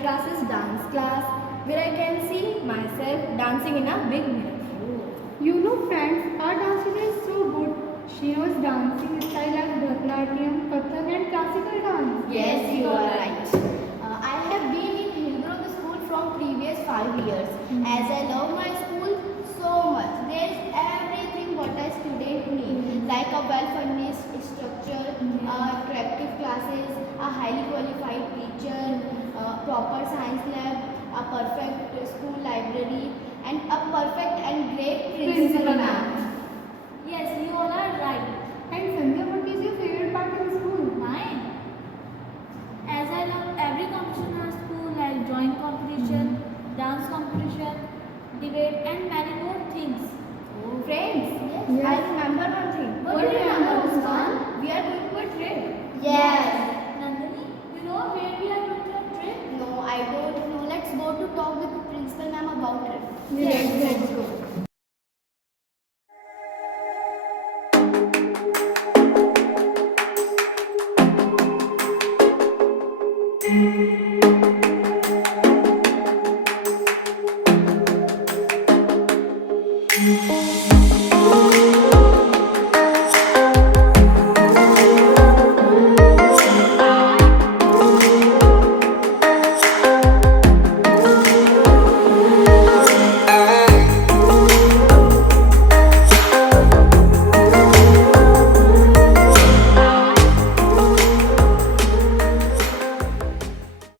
classes dance class where I can see myself dancing in a big mirror. You know friends, our dance teacher is so good. She knows dancing style like Bharatanatyam, Kathak and classical dance. Yes, you are right. I have been in Hillgrove school from previous 5 years. As I love my school so much. There is everything what a student needs, like a well-furnished structure, attractive classes, a highly qualified teacher, proper science lab, a perfect school library, and a perfect and great principal ma'am. Yes, you all are right. And Sandhya, what is your favorite part in school? Mine. As I love every competition at school like drawing competition, dance competition, debate and many more things. Friends, Yes. I remember one thing. What do you remember, Muskan? We are going to a trip. Nandini, you know where we are going to a trip? No, I don't know. Let's go to talk with the principal ma'am about it. Let's go.